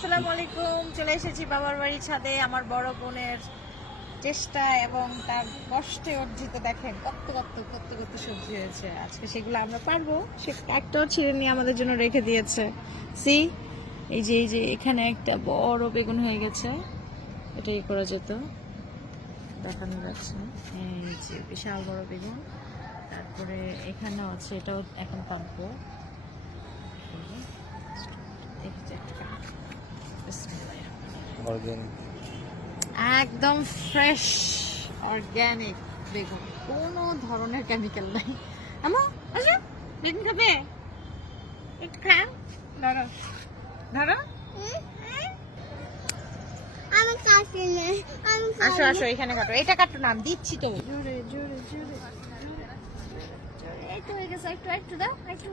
আসসালামু আলাইকুম। চলে এসেছি বাবার বাড়ির ছাদে। আমার বড় বোনের চেষ্টা এবং তার কষ্টে অর্জিত দেখেন কত কত সবজি হয়েছে। আজকে সেগুলো আমরা পারবো। সে একটাও ছিঁড়ে নিয়ে আমাদের জন্য রেখে দিয়েছে। সি এই যে এখানে একটা বড় বেগুন হয়ে গেছে, এটাই করা যেত, দেখানো যাচ্ছে। এই যে বিশাল বড় বেগুন। তারপরে এখানেও আছে, এটাও এখন কাটবো। একদম ফ্রেশ অর্গানিক বেগুন, কোনো ধরনের কেমিক্যাল নাই। আমা আসো, বেগুন খাবে? একটু খাও, ধরো ধরো। আসো আসো, এখানে কাটো, এটা কাটো না, আমি দিচ্ছি তো। জোরে জোরে জোরে জোরে, এই তো হয়ে গেছে, একটু একটু দাও, একটু